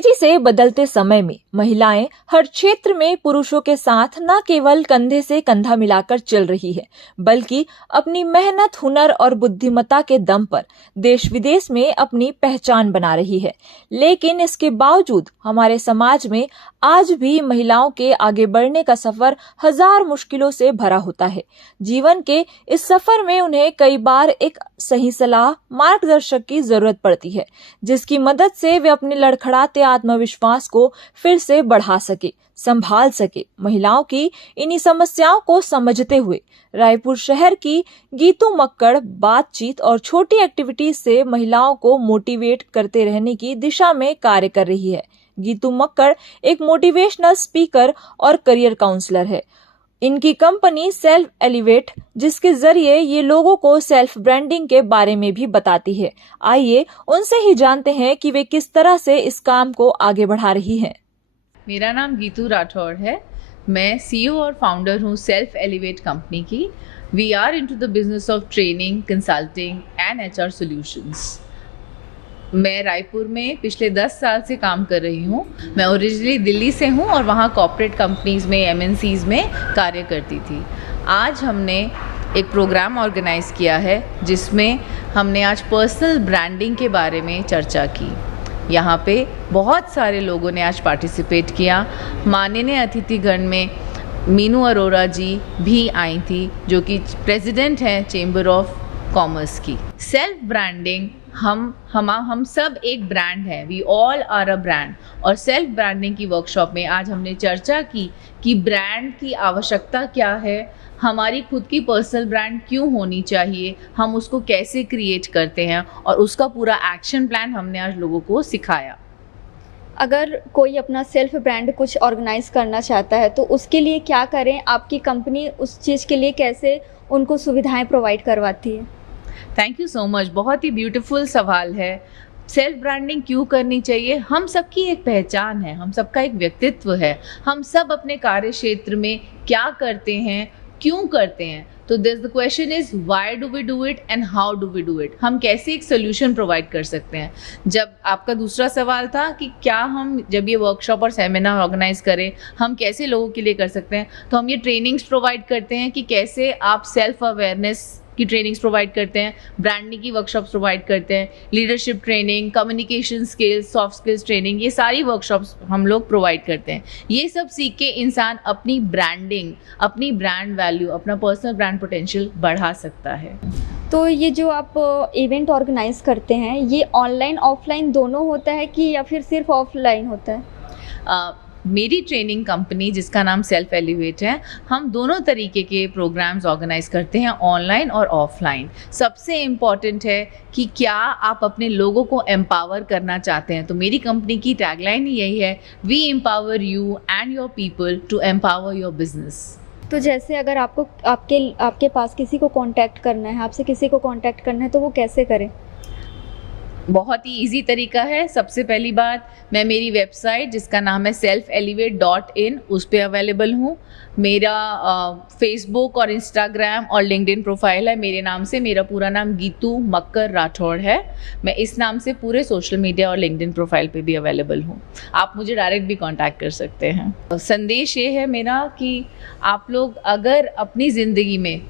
तेजी से बदलते समय में महिलाएं हर क्षेत्र में पुरुषों के साथ न केवल कंधे से कंधा मिलाकर चल रही है, बल्कि अपनी मेहनत, हुनर और बुद्धिमत्ता के दम पर देश विदेश में अपनी पहचान बना रही है। लेकिन इसके बावजूद हमारे समाज में आज भी महिलाओं के आगे बढ़ने का सफर हजार मुश्किलों से भरा होता है। जीवन के इस सफर में उन्हें कई बार एक सही सलाह, मार्गदर्शक की जरूरत पड़ती है, जिसकी मदद से वे अपने लड़खड़ाते आत्मविश्वास को फिर से बढ़ा सके, संभाल सके। महिलाओं की इन्हीं समस्याओं को समझते हुए रायपुर शहर की गीतू मक्कड़ बातचीत और छोटी एक्टिविटीज से महिलाओं को मोटिवेट करते रहने की दिशा में कार्य कर रही है। गीतू मक्कड़ एक मोटिवेशनल स्पीकर और करियर काउंसलर है। इनकी कंपनी सेल्फ एलिवेट, जिसके जरिए ये लोगों को सेल्फ ब्रांडिंग के बारे में भी बताती है। आइए उनसे ही जानते हैं कि वे किस तरह से इस काम को आगे बढ़ा रही हैं। मेरा नाम गीतू राठौड़ है। मैं CEO और फाउंडर हूँ सेल्फ एलिवेट कंपनी की। We are into the business of training, consulting and HR solutions. मैं रायपुर में पिछले 10 साल से काम कर रही हूँ। मैं ओरिजिनली दिल्ली से हूँ और वहाँ कॉर्पोरेट कंपनीज़ में, MNCs में कार्य करती थी। आज हमने एक प्रोग्राम ऑर्गेनाइज़ किया है जिसमें हमने आज पर्सनल ब्रांडिंग के बारे में चर्चा की। यहाँ पे बहुत सारे लोगों ने आज पार्टिसिपेट किया। माननीय अतिथिगण में मीनू अरोरा जी भी आई थी, जो कि प्रेसिडेंट हैं चेंबर ऑफ कॉमर्स की। सेल्फ ब्रांडिंग, हम सब एक ब्रांड है। We all are a brand. और सेल्फ ब्रांडिंग की वर्कशॉप में आज हमने चर्चा की कि ब्रांड की आवश्यकता क्या है, हमारी खुद की पर्सनल ब्रांड क्यों होनी चाहिए, हम उसको कैसे क्रिएट करते हैं, और उसका पूरा एक्शन प्लान हमने आज लोगों को सिखाया। अगर कोई अपना सेल्फ ब्रांड कुछ ऑर्गेनाइज करना चाहता है तो उसके लिए क्या करें? आपकी कंपनी उस चीज़ के लिए कैसे उनको सुविधाएं प्रोवाइड करवाती है? Thank you so much. बहुत ही ब्यूटीफुल सवाल है। सेल्फ ब्रांडिंग क्यों करनी चाहिए? हम सबकी एक पहचान है, हम सबका एक व्यक्तित्व है। हम सब अपने कार्य क्षेत्र में क्या करते हैं, क्यों करते हैं। तो the question is why do we do it and how do we do it. हम कैसे एक सोल्यूशन प्रोवाइड कर सकते हैं। जब आपका दूसरा सवाल था कि क्या हम जब ये वर्कशॉप और सेमिनार ऑर्गेनाइज करें, हम कैसे लोगों के लिए कर सकते हैं, तो हम ये ट्रेनिंग्स प्रोवाइड करते हैं कि कैसे आप सेल्फ अवेयरनेस की ट्रेनिंग्स प्रोवाइड करते हैं, ब्रांडिंग की वर्कशॉप्स प्रोवाइड करते हैं, leadership training, communication skills, soft skills training, ये सारी वर्कशॉप्स हम लोग प्रोवाइड करते हैं। ये सब सीख के इंसान अपनी ब्रांडिंग, अपनी ब्रांड वैल्यू, अपना पर्सनल ब्रांड पोटेंशियल बढ़ा सकता है। तो ये जो आप इवेंट ऑर्गेनाइज करते हैं, ये ऑनलाइन ऑफलाइन दोनों होता है कि या फिर सिर्फ ऑफलाइन होता है? मेरी ट्रेनिंग कंपनी जिसका नाम सेल्फ एलिवेट है, हम दोनों तरीके के प्रोग्राम्स ऑर्गेनाइज करते हैं, ऑनलाइन और ऑफलाइन। सबसे इम्पॉर्टेंट है कि क्या आप अपने लोगों को एम्पावर करना चाहते हैं, तो मेरी कंपनी की टैगलाइन ही यही है, we empower you and your people to empower your business. तो जैसे अगर आपको आपके पास किसी को कांटेक्ट करना है, आपसे किसी को कांटेक्ट करना है, तो वो कैसे करें? बहुत ही इजी तरीका है। सबसे पहली बात, मैं मेरी वेबसाइट जिसका नाम है selfelevate.in, उस पर अवेलेबल हूँ। मेरा फेसबुक और इंस्टाग्राम और लिंक्डइन प्रोफाइल है मेरे नाम से। मेरा पूरा नाम गीतू मक्कड़ राठौड़ है। मैं इस नाम से पूरे सोशल मीडिया और लिंक्डइन प्रोफाइल पे भी अवेलेबल हूँ। आप मुझे डायरेक्ट भी कांटेक्ट कर सकते हैं। संदेश ये है मेरा कि आप लोग अगर अपनी ज़िंदगी में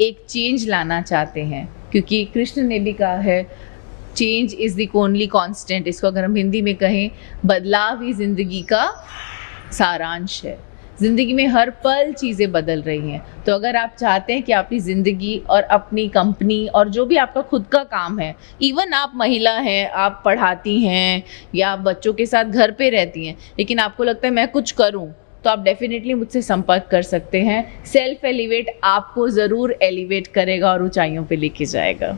एक चेंज लाना चाहते हैं, क्योंकि कृष्ण ने भी कहा है change is the only constant. इसको अगर हम हिंदी में कहें, बदलाव ही ज़िंदगी का सारांश है। ज़िंदगी में हर पल चीज़ें बदल रही हैं। तो अगर आप चाहते हैं कि आपकी ज़िंदगी और अपनी कंपनी और जो भी आपका खुद का काम है, इवन आप महिला हैं, आप पढ़ाती हैं या आप बच्चों के साथ घर पे रहती हैं, लेकिन आपको लगता है मैं कुछ करूं, तो आप डेफिनेटली मुझसे संपर्क कर सकते हैं। सेल्फ एलिवेट आपको ज़रूर एलिवेट करेगा और ऊंचाइयों पे लेके जाएगा।